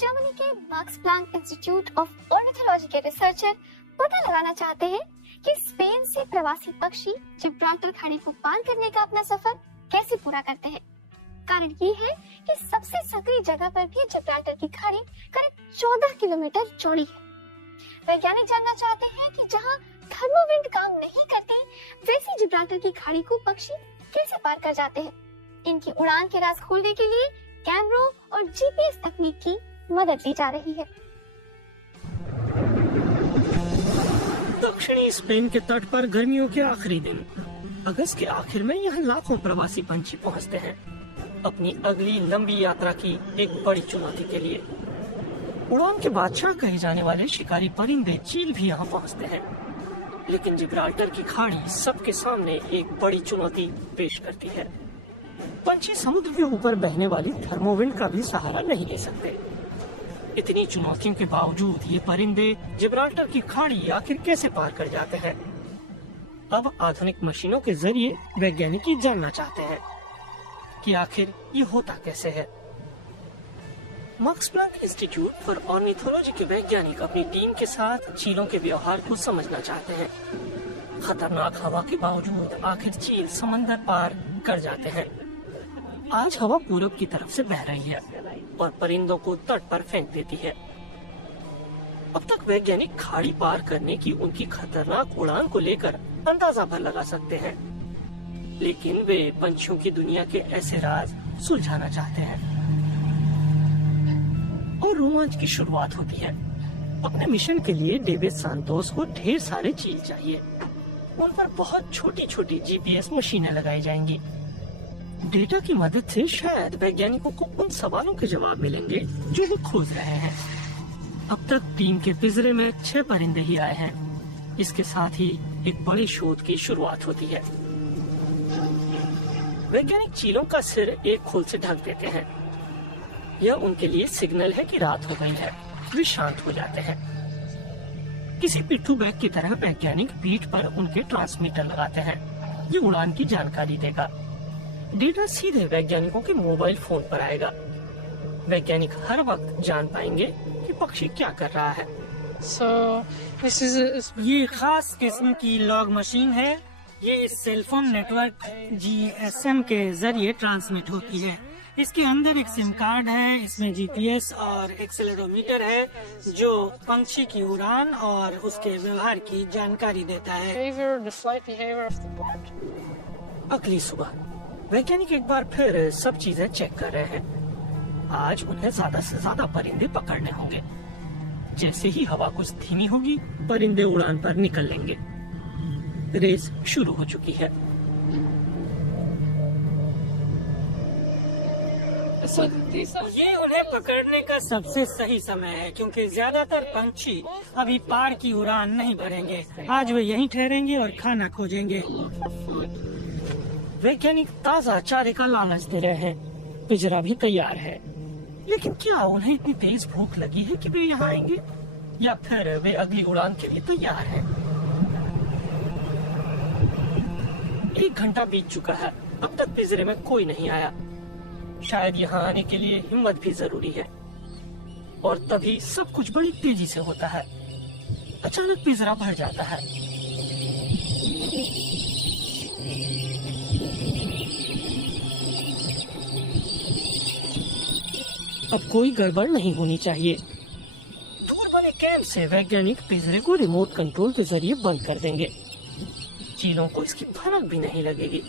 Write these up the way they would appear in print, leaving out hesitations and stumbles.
Germany के Max Planck Institute of ornithology के researcher पता लगाना चाहते हैं कि स्पेन से प्रवासी पक्षी जिब्राल्टर खाड़ी को पार करने का अपना सफर कैसे पूरा करते हैं। कारण ये है कि सबसे सक्रिय जगह पर भी जिब्राल्टर की खाड़ी करीब 14 किलोमीटर चौड़ी है। वैज्ञानिक जानना चाहते हैं कि जहां थर्मोविंड काम नहीं करती, वैसी जिब्राल्टर की खाड़ी को पक्षी कैसे पार कर जाते हैं। इनकी उड़ान के राज खोलने के लिए कैमरों और जीपीएस तकनीक की मदद ली जा रही है। दक्षिणी स्पेन के तट पर गर्मियों के आखिरी दिन अगस्त के आखिर में यहाँ लाखों प्रवासी पंछी पहुँचते हैं अपनी अगली लंबी यात्रा की एक बड़ी चुनौती के लिए। उड़ान के बादशाह कहे जाने वाले शिकारी परिंदे चील भी यहाँ पहुँचते हैं, लेकिन जिब्राल्टर की खाड़ी सबके सामने एक बड़ी चुनौती पेश करती है। पंछी समुद्र के ऊपर बहने वाली थर्मोविंड का भी सहारा नहीं ले सकते। इतनी चुनौतियों के बावजूद ये परिंदे जिब्राल्टर की खाड़ी आखिर कैसे पार कर जाते हैं। अब आधुनिक मशीनों के जरिए वैज्ञानिक ये जानना चाहते हैं कि आखिर ये होता कैसे है। Max Planck Institute for ornithology के वैज्ञानिक अपनी टीम के साथ चीलों के व्यवहार को समझना चाहते हैं। खतरनाक हवा के बावजूद आखिर चील समंदर पार कर जाते हैं। आज हवा पूरब की तरफ से बह रही है और परिंदों को तट पर फेंक देती है। अब तक वैज्ञानिक खाड़ी पार करने की उनकी खतरनाक उड़ान को लेकर अंदाजा भर लगा सकते हैं, लेकिन वे पंछियों की दुनिया के ऐसे राज सुलझाना चाहते हैं। और रोमांच की शुरुआत होती है। अपने मिशन के लिए डेविड सांतोस को ढेर सारे चील चाहिए। उन पर बहुत छोटी छोटी जीपीएस मशीनें लगाई जाएंगी। डेटा की मदद से शायद वैज्ञानिकों को उन सवालों के जवाब मिलेंगे जो वो खोज रहे हैं। अब तक टीम के पिंजरे में 6 परिंदे ही आए हैं। इसके साथ ही एक बड़ी शोध की शुरुआत होती है। वैज्ञानिक चीलों का सिर एक खोल से ढक देते हैं। यह उनके लिए सिग्नल है कि रात हो गई है। वे शांत हो जाते हैं। किसी पिट्ठू बैग की तरह वैज्ञानिक पीठ पर उनके ट्रांसमीटर लगाते हैं। ये उड़ान की जानकारी देगा। डेटा सीधे वैज्ञानिकों के मोबाइल फोन पर आएगा। वैज्ञानिक हर वक्त जान पाएंगे कि पक्षी क्या कर रहा है। ये खास किस्म की लॉग मशीन है। ये इस सेलफोन नेटवर्क GSM के जरिए ट्रांसमिट होती है। इसके अंदर एक सिम कार्ड है, इसमें जीपीएस और एक्सेलेरोमीटर है जो पंछी की उड़ान और उसके व्यवहार की जानकारी देता है। अगली सुबह वैज्ञानिक एक बार फिर सब चीजें चेक कर रहे हैं। आज उन्हें ज्यादा से ज्यादा परिंदे पकड़ने होंगे। जैसे ही हवा कुछ धीमी होगी, परिंदे उड़ान पर निकल लेंगे। रेस शुरू हो चुकी है। ये उन्हें पकड़ने का सबसे सही समय है, क्योंकि ज्यादातर पंछी अभी पार की उड़ान नहीं भरेंगे। आज वे यहीं ठहरेंगे और खाना खोजेंगे। वैज्ञानिक ताजा चारे का लालच दे रहे हैं। पिंजरा भी तैयार है, लेकिन क्या उन्हें इतनी तेज भूख लगी है कि वे यहाँ आएंगे, या फिर वे अगली उड़ान के लिए तैयार हैं? 1 घंटा बीत चुका है। अब तक पिंजरे में कोई नहीं आया। शायद यहाँ आने के लिए हिम्मत भी जरूरी है। और तभी सब कुछ बड़ी तेजी से होता है। अचानक पिंजरा भर जाता है। अब कोई गड़बड़ नहीं होनी चाहिए। दूर बने कैंप से वैज्ञानिक पिंजरे को रिमोट कंट्रोल के जरिए बंद कर देंगे। चीलों को इसकी भनक भी नहीं लगेगी।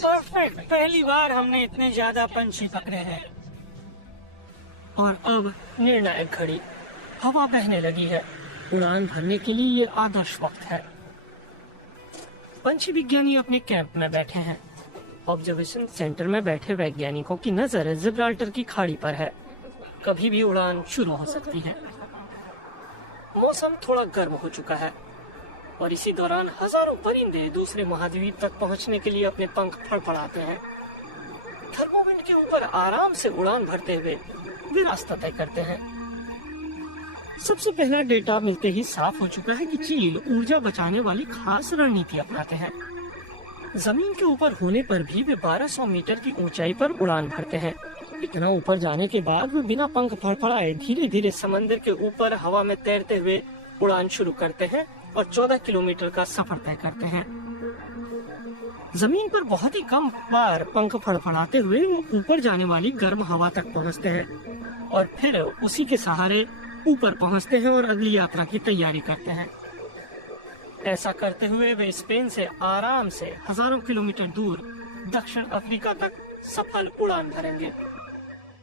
परफेक्ट। पहली बार हमने इतने ज्यादा पंछी पकड़े हैं। और अब निर्णायक घड़ी। हवा बहने लगी है। उड़ान भरने के लिए ये आदर्श वक्त है। पंछी विज्ञानी अपने कैंप में बैठे हैं। ऑब्जर्वेशन सेंटर में बैठे वैज्ञानिकों की नजर जिब्राल्टर की खाड़ी पर है। कभी भी उड़ान शुरू हो सकती है। मौसम थोड़ा गर्म हो चुका है और इसी दौरान हजारों परिंदे दूसरे महाद्वीप तक पहुंचने के लिए अपने पंख फड़फड़ाते हैं। थर्मोविंड के ऊपर आराम से उड़ान भरते हुए वे रास्ता तय करते हैं। सबसे पहला डेटा मिलते ही साफ हो चुका है कि चील ऊर्जा बचाने वाली खास रणनीति अपनाते हैं। जमीन के ऊपर होने पर भी वे 1200 मीटर की ऊंचाई पर उड़ान भरते हैं। इतना ऊपर जाने के बाद वे बिना पंख फड़फड़ाए धीरे धीरे समंदर के ऊपर हवा में तैरते हुए उड़ान शुरू करते हैं और 14 किलोमीटर का सफर तय करते हैं। जमीन पर बहुत ही कम बार पंख फड़फड़ाते हुए वो ऊपर जाने वाली गर्म हवा तक पहुंचते हैं और फिर उसी के सहारे ऊपर पहुंचते हैं और अगली यात्रा की तैयारी करते हैं। ऐसा करते हुए वे स्पेन से आराम से हजारों किलोमीटर दूर दक्षिण अफ्रीका तक सफल उड़ान भरेंगे।